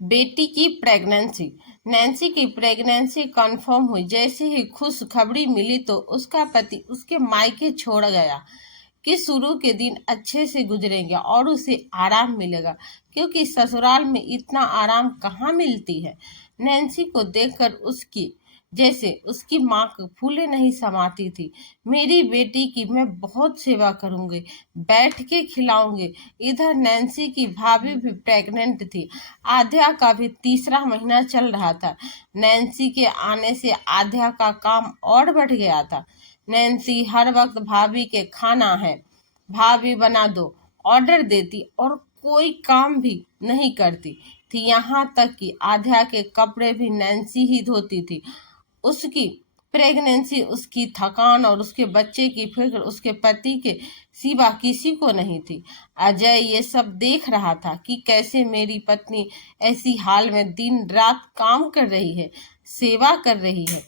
बेटी की pregnancy. Nancy की प्रेगनेंसी कंफर्म हुई। जैसे ही खुशखबरी मिली तो उसका पति उसके मायके छोड़ गया कि शुरू के दिन अच्छे से गुजरेंगे और उसे आराम मिलेगा, क्योंकि ससुराल में इतना आराम कहाँ मिलती है। नैन्सी को देखकर उसकी जैसे उसकी माँ को फूले नहीं समाती थी। मेरी बेटी की मैं बहुत सेवा करूंगी, बैठ के खिलाऊंगी। इधर नैन्सी की भाभी भी प्रेग्नेंट थी। आध्या का भी तीसरा महीना चल रहा था। नैन्सी के आने से आध्या का काम और बढ़ गया था। नैन्सी हर वक्त भाभी के खाना है, भाभी बना दो ऑर्डर देती और कोई काम भी नहीं करती थी। यहाँ तक कि आध्या के कपड़े भी नैन्सी ही धोती थी। उसकी प्रेगनेंसी, उसकी थकान और उसके बच्चे की फिक्र उसके पति के सिवा किसी को नहीं थी। अजय ये सब देख रहा था कि कैसे मेरी पत्नी ऐसी हाल में दिन रात काम कर रही है, सेवा कर रही है।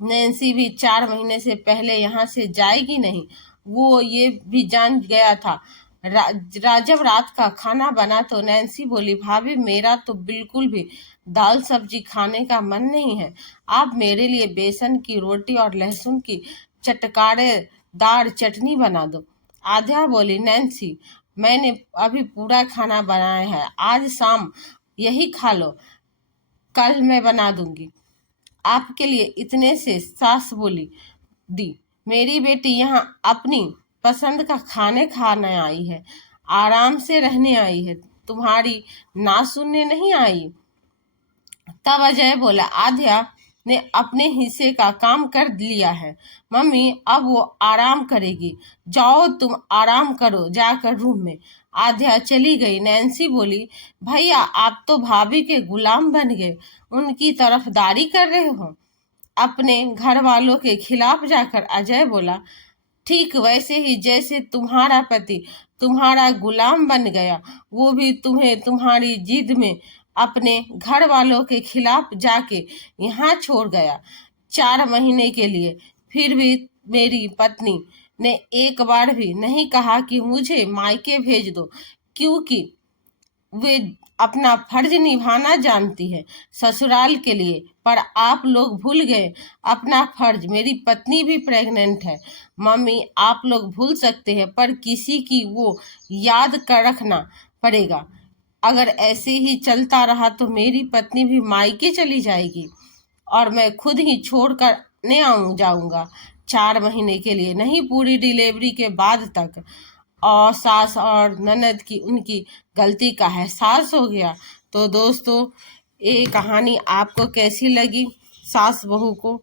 नैन्सी भी 4 महीने से पहले यहाँ से जाएगी नहीं, वो ये भी जान गया था। जब रात का खाना बना तो नैन्सी बोली, भाभी मेरा तो बिल्कुल भी दाल सब्जी खाने का मन नहीं है, आप मेरे लिए बेसन की रोटी और लहसुन की चटकारेदार चटनी बना दो। आध्या बोली, नैन्सी मैंने अभी पूरा खाना बनाया है, आज शाम यही खा लो, कल मैं बना दूंगी आपके लिए। इतने से सास बोली, दी मेरी बेटी यहाँ अपनी पसंद का खाने खाने आई है, आराम से रहने आई है, तुम्हारी ना सुनने नहीं आई। तब अजय बोला, आध्या ने अपने हिस्से का काम कर लिया है मम्मी, अब वो आराम करेगी, जाओ तुम आराम करो जाकर रूम में। आध्या चली गई। नैन्सी बोली, भैया आप तो भाभी के गुलाम बन गए, उनकी तरफदारी कर रहे हो अपने घर वालों के खिलाफ जाकर। अजय बोला, ठीक वैसे ही जैसे तुम्हारा पति तुम्हारा गुलाम बन गया, वो भी तुम्हें तुम्हारी जिद में अपने घर वालों के खिलाफ जाके यहाँ छोड़ गया 4 महीने के लिए। फिर भी मेरी पत्नी ने एक बार भी नहीं कहा कि मुझे मायके भेज दो, क्योंकि वे अपना फर्ज निभाना जानती है ससुराल के लिए। पर आप लोग भूल गए अपना फर्ज। मेरी पत्नी भी प्रेग्नेंट है मम्मी, आप लोग भूल सकते हैं पर किसी की वो याद कर रखना पड़ेगा। अगर ऐसे ही चलता रहा तो मेरी पत्नी भी मायके चली जाएगी और मैं खुद ही छोड़कर नहीं जाऊंगा 4 महीने के लिए नहीं, पूरी डिलीवरी के बाद तक। और सास और ननद की उनकी गलती का एहसास हो गया। तो दोस्तों ये कहानी आपको कैसी लगी, सास बहू को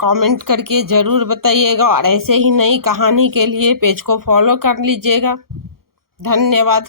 कमेंट करके ज़रूर बताइएगा, और ऐसे ही नई कहानी के लिए पेज को फॉलो कर लीजिएगा। धन्यवाद।